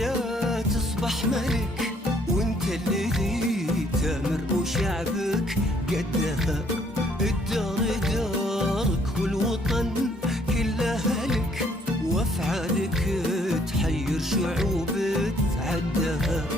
لا تصبح ملك وانت اللي تامر وشعبك قدها. الدار دارك والوطن كله لك، وافعالك تحير شعوب تعدها.